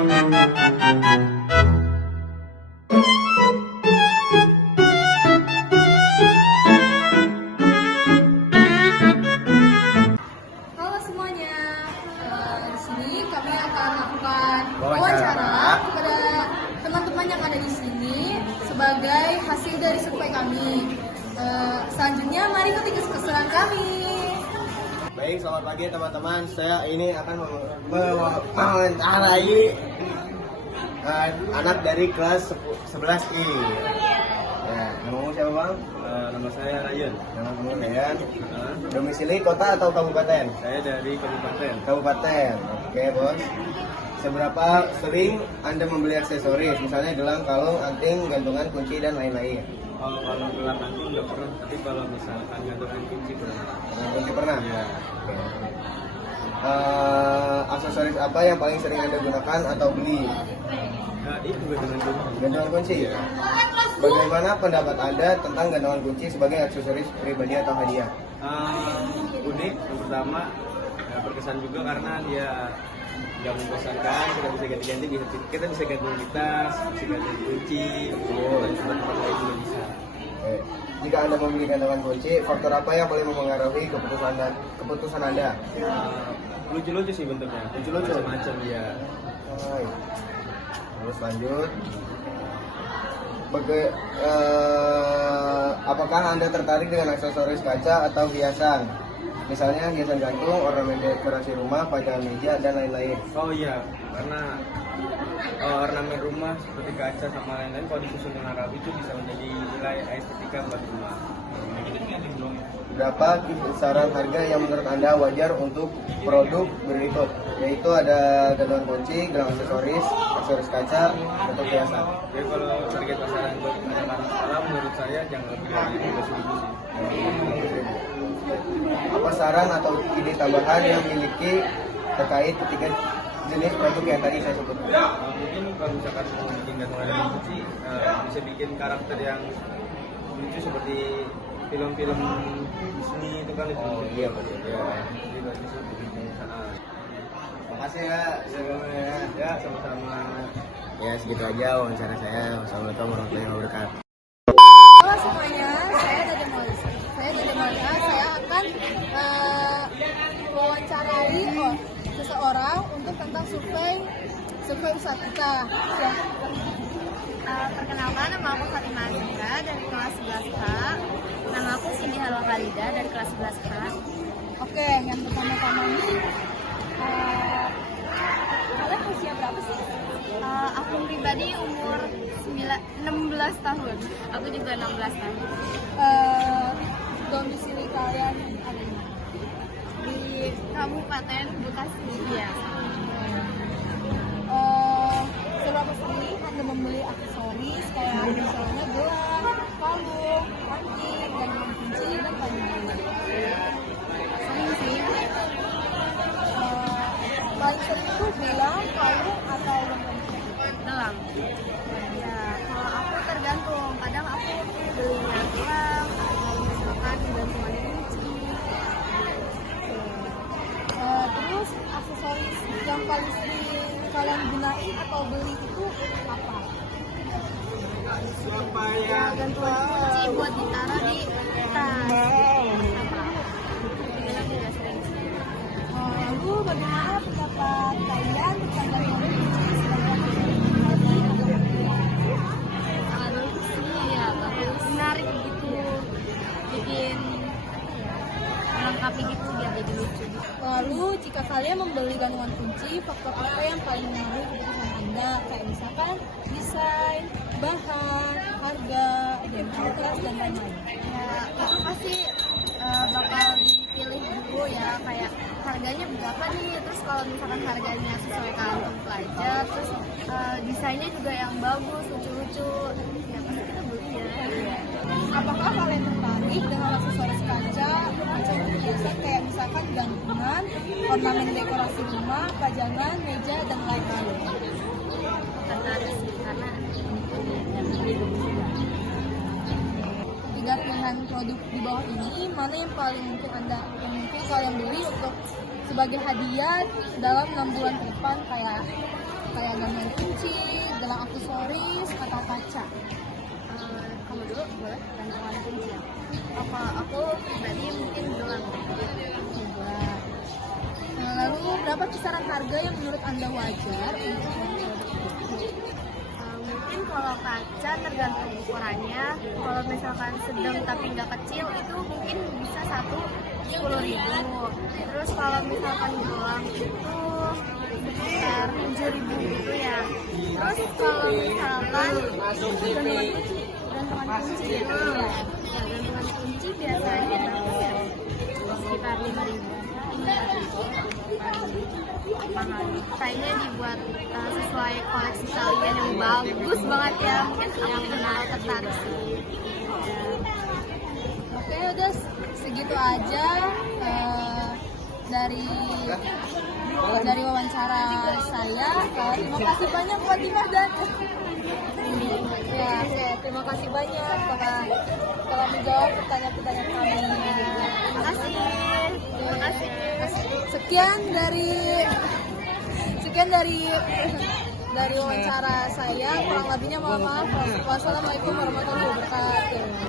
Halo semuanya, di sini kami akan lakukan wawancara kepada teman-teman yang ada di sini sebagai hasil dari survei kami. Selanjutnya mari ikuti keseruan kami. Baik, selamat pagi teman-teman. Saya ini akan mewawancarai anak dari kelas 11I. Ya, namamu siapa bang? Nama saya Ryan. Nama kamu Ryan. Domisili kota atau kabupaten? Saya dari kabupaten. Kabupaten. Oke bos. Seberapa sering Anda membeli aksesoris? Misalnya gelang, kalung, anting, gantungan, kunci dan lain-lain. Kalau gelang anting nggak pernah, tapi kalau misalkan gantungan kunci pernah. Kunci pernah? Ya. Oke. Aksesoris apa yang paling sering Anda gunakan atau beli? Nah, itu gantungan kunci. Gantungan kunci. Bagaimana pendapat Anda tentang gantungan kunci sebagai aksesoris pribadi atau hadiah? Unik. Yang pertama, berkesan juga karena dia nggak membosankan. Kita bisa ganti-ganti, kita bisa ganti tas, bisa ganti kunci, dan tempat lain juga bisa. Oke. Jika Anda membeli gantungan kunci, faktor apa yang paling mempengaruhi keputusan Anda? Lucu-lucu sih bentuknya. Lucu-lucu? Macam-macam ya. Hai. Terus lanjut. Apakah Anda tertarik dengan aksesoris kaca atau hiasan? Misalnya hiasan gantung, ornamen dekorasi rumah, pajangan meja, dan lain-lain. Oh iya, karena ornamen rumah seperti kaca sama lain-lain kalau disusun dengan rapi itu bisa menjadi nilai estetika buat rumah. Berapa kisaran harga yang menurut Anda wajar untuk produk berikut? Yaitu ada gantungan kunci, gelang aksesoris, aksesoris kaca, atau hiasan. Jadi kalau target pasaran untuk anak-anak sekolah menurut saya jangan lebih dari 15.000 sih. Apa saran atau ide tambahan yang memiliki terkait ketiga jenis produk yang tadi saya sebut? Mungkin kalau misalkan mau bikin gantungan kunci bisa bikin karakter yang lucu seperti film-film Disney itu kan itu. Oh iya betul. Ya, jadi bagus sih bikinnya. Makasih ya sebelumnya. Ya, sama-sama. Ya segitu aja wawancara saya. Wassalamualaikum warahmatullahi wabarakatuh. Halo semuanya, saya Dede Maulisa. Saya akan mewawancarai seseorang untuk tentang survei usaha kita. Ya. Perkenalkan, nama aku Fatimah Azira dari kelas 11K. Nama aku Cindy Halwa Khalida dari kelas 11K. Oke, yang pertama-tama ini kalian usia berapa sih? Aku pribadi umur 16 tahun. Aku juga 16 tahun. Domisili kalian ada di mana? Di Kabupaten Bekasi. Iya. Seberapa sering Anda membeli aksesoris kayak misalnya gelang, kalung, anting, gantungan kunci, dan lain-lain? Sering sih. Paling sering itu gelang, kalung, atau gantungan kunci? Gelang. Ya, kalau aku tergantung. Kadang aku belinya gelang, atau misalkan gantungan kunci. Terus aksesoris yang paling sering kalian gunain atau beli itu apa? Ya, gantungan kunci buat ditaruh di tas. Lalu bagaimana pendapat kalian tentang gantungan kunci sebagai aksesoris? Bagus sih ya, bagus, menarik gitu, bikin melengkapi gitu biar jadi lucu. Lalu jika kalian membeli gantungan kunci, faktor apa yang paling mempengaruhi keputusan Anda? Kayak misalkan desain, bahan, harga, identitas, dan lain-lain. Ya itu pasti bakal dipilih dulu ya, kayak harganya berapa nih, terus kalau misalkan harganya sesuai kantong pelajar, terus desainnya juga yang bagus, lucu-lucu, ya pasti kita beli ya. Apakah kalian tertarik dengan aksesoris kaca atau hiasan kayak misalkan gantungan, ornamen dekorasi rumah, pajangan, meja, dan lain-lain? Tertarik sih karena Tiga pilihan produk di bawah ini, mana yang paling mungkin kalian beli untuk sebagai hadiah dalam 6 bulan ke depan kayak gantungan gelang aksesoris atau kaca? Kamu dulu boleh gantungan kunci ya. Aku pribadi mungkin gelang. Gelang. Lalu berapa kisaran harga yang menurut Anda wajar untuk Mungkin kalau kaca tergantung ukurannya. Kalau misalkan sedang tapi nggak kecil itu mungkin bisa 10.000. Terus kalau misalkan gelang itu sekitar 7.000 gitu ya. Terus kalau misalkan gantungan kunci biasanya sekitar 5.000. Kayaknya dibuat sesuai koleksi kalian yang bagus banget ya. Mungkin aku kenal tertarik sih. Oke, udah segitu aja dari wawancara saya. Terima kasih banyak buat Dimas dan ya, terima kasih banyak telah menjawab pertanyaan-pertanyaan kami. Terima kasih. Sekian dari wawancara saya. Kurang lebihnya mohon maaf. Wassalamualaikum warahmatullahi wabarakatuh.